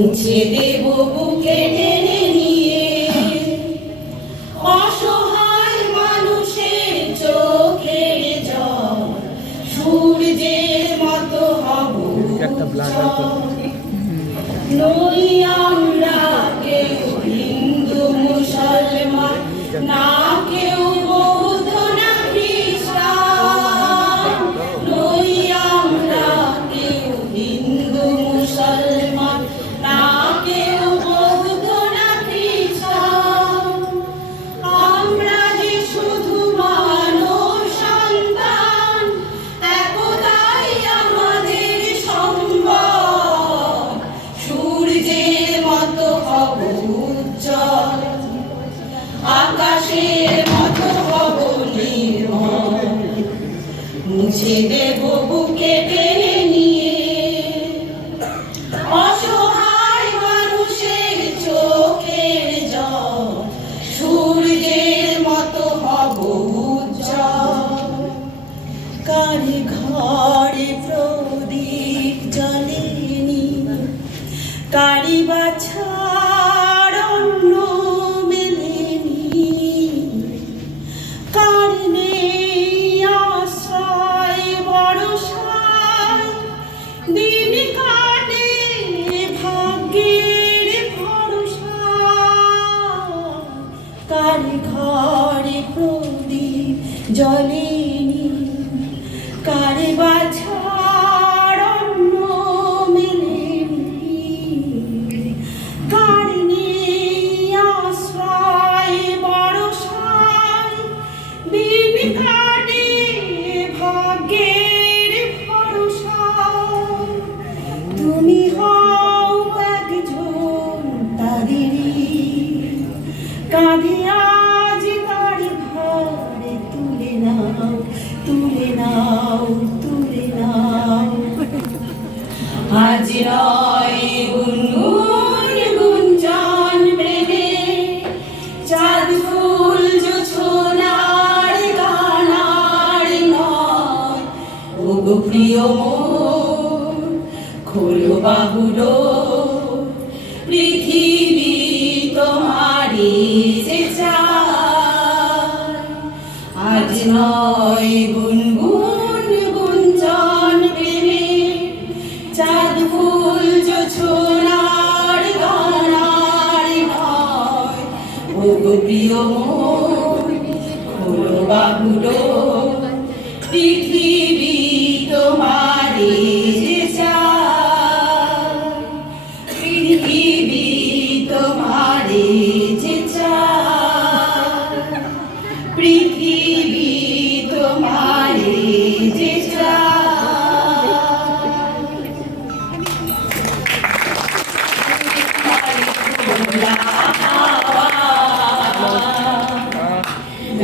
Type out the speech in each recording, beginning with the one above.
মুছে দেব বুকে টেনে নিয়ে অসহায় মানুষের চোখের জল, সূর্যের মতো হব নই আমরা কেউ হিন্দু মুসলমান, না কেউ বৌদ্ধ না খ্রিস্টান। নই আমরা কেউ হিন্দু মুসলমান, না কেউ বৌদ্ধ না খ্রিস্টান। আমরা যে শুধু মানব সন্তান, একতাই আমাদের সম্বল। সূর্যের মতো হব উজ্জ্বল, আকাশের মতো হব নির্মল। মুছে দেব বুকে টেনে নিয়ে অসহায় মানুষের চোখের জল, সূর্যের মতো হব উজ্জ্বল। কার ঘরে প্রদীপ জ্বলেনি, কারি বাছার অন্ন মেলেনি, কার নেই আশ্রয় ভরসায়, দিন কাটে ভাগ্যের ভরসায়। কার ঘরে প্রদীপ জ্বলেনি, কার বাছার অন্ন মেলেনি, কার নেই আশ্রয় ভরসায়, দিন কাটে ভাগ্যের ভরসায়। তুমি হও একজন তাদেরই, কাঁধে আজ তার ভার তুলে নাও, তুলে নাও, তুলে নাও। আজ নয় গুনগুন গুঞ্জন প্রেমে, চাঁদ ফুল জোছনার গানার নয়। ওগো প্রিয় মন, খোলো বাহুলো, পৃথিবী তোমারই যে চায়। আজ নয় গুনগুন গুঞ্জন প্রেমে, চাঁদ ফুল জোছনার গানার নয়। ওগো প্রিয় মন, খোলো বাহুলো, পৃথিবী তোমারই যে চায়। পৃথিবী তোমারই যে চায়, পৃথিবী তোমারই যে চায়।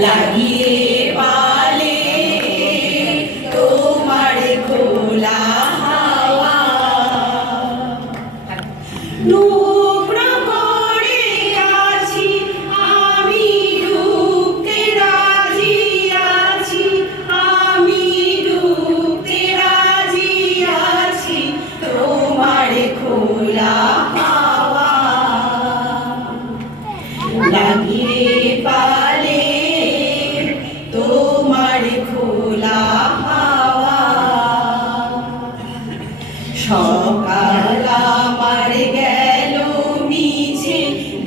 লাগিয়ে পালে তোমার খোলা হাওয়া, টুকরো করে আছি আমি, ডুবতে রাজি আছি আমি, ডুবতে রাজি আছি তোমার খোলা হাওয়া। লাগিয়ে পালে তোমার খোলা হাওয়া, সকাল আমার গেল মিছে,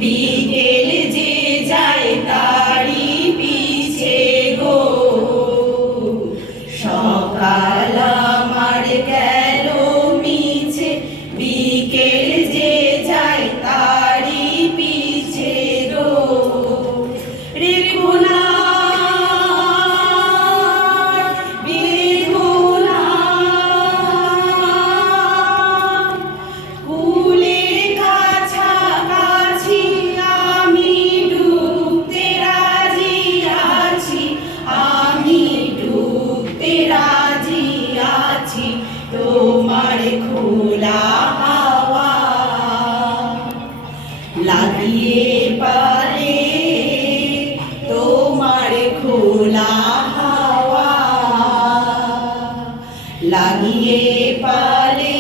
বিকেল যে যায় তারি পিছে গো। সকাল আমার গেল মিছে, বিকেল যে যায় তারি পিছে গো। রেখো না বেঁধো না, কুলের কাছাকাছি আমি, ডুবতে রাজি আছি আমি, ডুবতে রাজি আছি তোমার খোলা হাওয়া। লাগিয়ে পালে তোমার খোলা হাওয়া, লাগিয়ে পালে